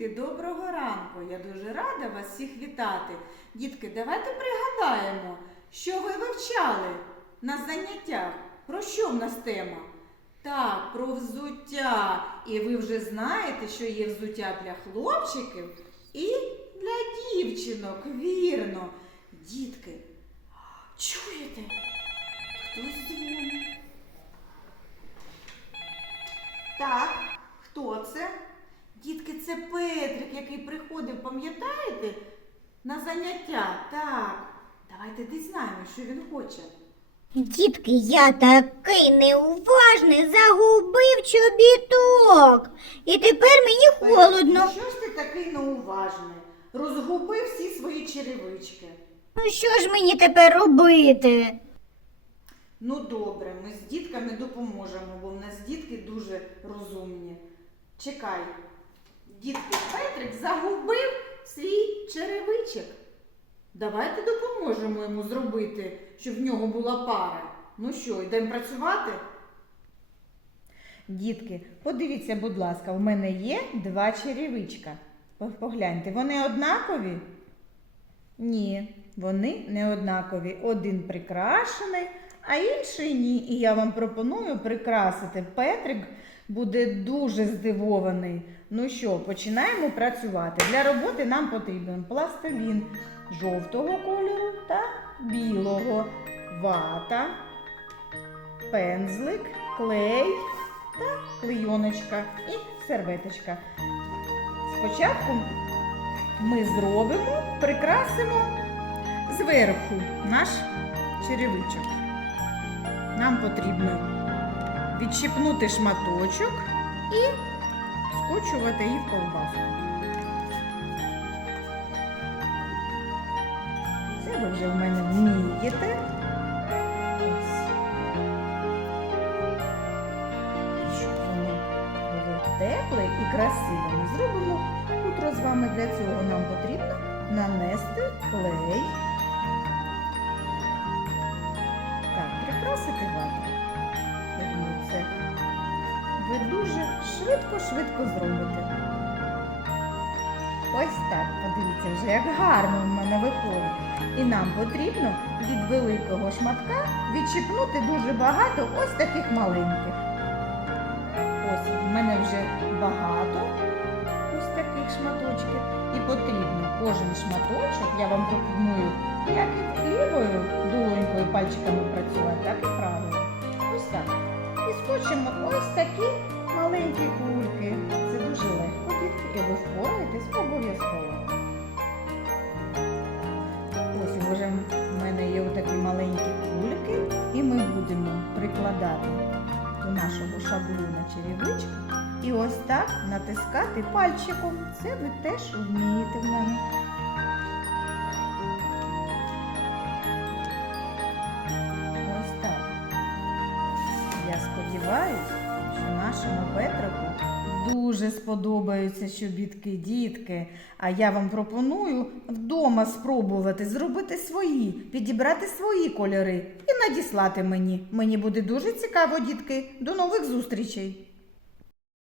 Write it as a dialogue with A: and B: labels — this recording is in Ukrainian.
A: Дітки, доброго ранку! Я дуже рада вас всіх вітати. Дітки, давайте пригадаємо, що ви вивчали на заняттях. Про що в нас тема? Так, про взуття. І ви вже знаєте, що є взуття для хлопчиків і для дівчинок. Вірно. Дітки, чуєте? Хтось дзвонить. Так, хто це? Дітки, це Петрик, який приходив, пам'ятаєте? На заняття. Так. Давайте дізнаємося, що він хоче.
B: Дітки, я такий неуважний, загубив чобіток. І тепер мені холодно.
A: Ну, що ж ти такий неуважний? Розгубив всі свої черевички.
B: Ну що ж мені тепер робити?
A: Ну добре, ми з дітками допоможемо, бо в нас дітки дуже розумні. Чекай, дітки, Петрик загубив свій черевичок. Давайте допоможемо йому зробити, щоб в нього була пара. Ну що, йдемо працювати? Дітки, подивіться, будь ласка, в мене є два черевичка. Погляньте, вони однакові? Ні, вони не однакові. Один прикрашений, а інший ні. І я вам пропоную прикрасити. Петрик буде дуже здивований. Ну що, починаємо працювати. Для роботи нам потрібен пластилін жовтого кольору та білого, вата, пензлик, клей та клейоночка і серветочка. Спочатку ми зробимо, прикрасимо зверху наш черевичок. Нам потрібно відщипнути шматочок і скочувати її в ковбаску. Це ви вже в мене вмієте. Щоб воно було тепле і красиве. Ми зробимо хутро з вами для цього нам потрібно нанести клей. Так, прикрасити вату. Швидко-швидко зробите. Ось так, подивіться вже, як гарно в мене виходить. І нам потрібно від великого шматка відчіпнути дуже багато ось таких маленьких. Ось в мене вже багато ось таких шматочків. І потрібно кожен шматочок, я вам пропоную, як і лівою долонькою пальчиками працювати, так і правою. Ось так. І скочимо ось такі маленькі кульки. Це дуже легко, дітки, і ви впораєтесь обов'язково. Ось вже в мене є отакі маленькі кульки, і ми будемо прикладати до нашого шаблона черевичка і ось так натискати пальчиком. Це ви теж вмієте в мене. Нашому Петрику дуже сподобаються чобітки дітки. А я вам пропоную вдома спробувати зробити свої, підібрати свої кольори і надіслати мені. Мені буде дуже цікаво, дітки. До нових зустрічей!